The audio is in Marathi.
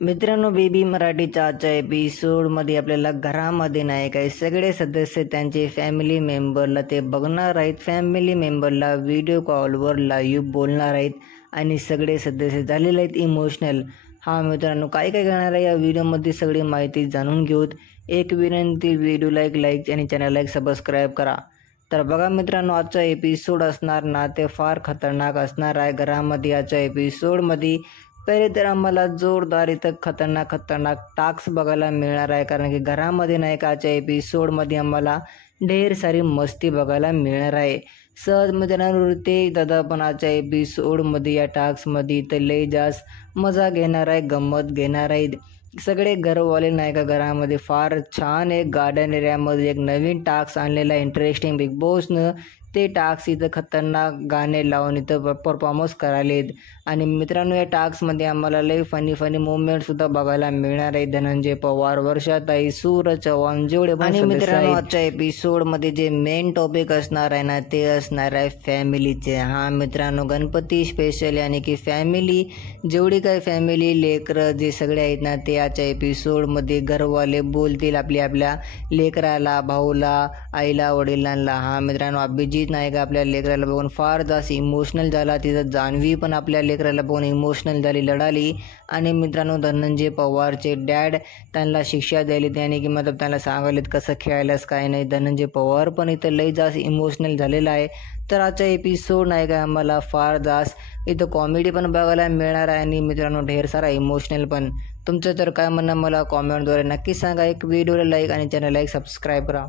मित्रांनो, बेबी मराठीच्या आजच्या एपिसोडमध्ये आपल्याला घरामध्ये नाही काही सगळे सदस्य त्यांचे फॅमिली मेंबरला ते बघणार आहेत. फॅमिली मेंबरला व्हिडिओ कॉलवर लाईव्ह बोलणार आहेत आणि सगळे सदस्य झालेले आहेत इमोशनल. मित्रांनो, काय काय करणार आहे या व्हिडिओमध्ये सगळी माहिती जाणून घेऊत. एक विनंती, व्हिडिओला एक लाईक आणि चॅनलला एक सबस्क्राईब करा. तर बघा मित्रांनो, आजचा एपिसोड असणार ना ते फार खतरनाक असणार आहे. घरामध्ये आजच्या एपिसोडमध्ये पहिले तर आम्हाला जोरदार इथं खतरनाक टास्क बघायला मिळणार आहे, कारण की घरामध्ये नाही का आजच्या एपिसोडमध्ये आम्हाला ढेर सारी मस्ती बघायला मिळणार आहे. सहज मित्रांनो, ते दादा पण आजच्या एपिसोडमध्ये या टास्कमध्ये तर लय जास्त मजा घेणार आहे, गंमत घेणार आहेत. सगळे घरवाले नाही का घरामध्ये फार छान एक गार्डन एरियामध्ये एक नवीन टास्क आणलेला इंटरेस्टिंग बिग बॉसनं. ते टास्क इथं खतरनाक गाणे लावून इथं परफॉर्मन्स करायलेत. आणि मित्रांनो, या टास्कमध्ये आम्हाला लय फनी मोमेंटसुद्धा बघायला मिळणार आहे. धनंजय पवार, वर्षाताई, सूरज चव्हाण जेवढे. आणि मित्रांनो, आजच्या एपिसोडमध्ये जे मेन टॉपिक असणार आहे ना ते असणार आहे फॅमिलीचे. मित्रांनो, गणपती स्पेशल यानी की फॅमिली, जेवढी काही फॅमिली लेकरं जे सगळे आहेत ना ते आजच्या एपिसोडमध्ये घरवाले बोलतील आपल्या लेकराला, भाऊला, आईला, वडिलांना. मित्रांनो, अभिजित नाही का आपल्या लेकराला बघून फार जास्त इमोशनल झाला. तिथं जान्हवी पण आपल्या लेकराला बघून इमोशनल झाली, लढाली. आणि मित्रांनो, धनंजय पवारचे डॅड त्यांना शिक्षा द्यायली, त्याने की मतलब त्यांना सांगायलेत कसं खेळायलाच काय नाही. धनंजय पवार पण इथं लई जास्त इमोशनल झालेला आहे. तर आजचा एपिसोड नाही का आम्हाला फार जास्त इथं कॉमेडी पण बघायला मिळणार आहे आणि मित्रांनो ढेर सारा इमोशनल पण. तुमचं तर काय म्हणणं मला कॉमेंटद्वारे नक्की सांगा. एक व्हिडिओला लाईक आणि चॅनलला एक सबस्क्राईब करा.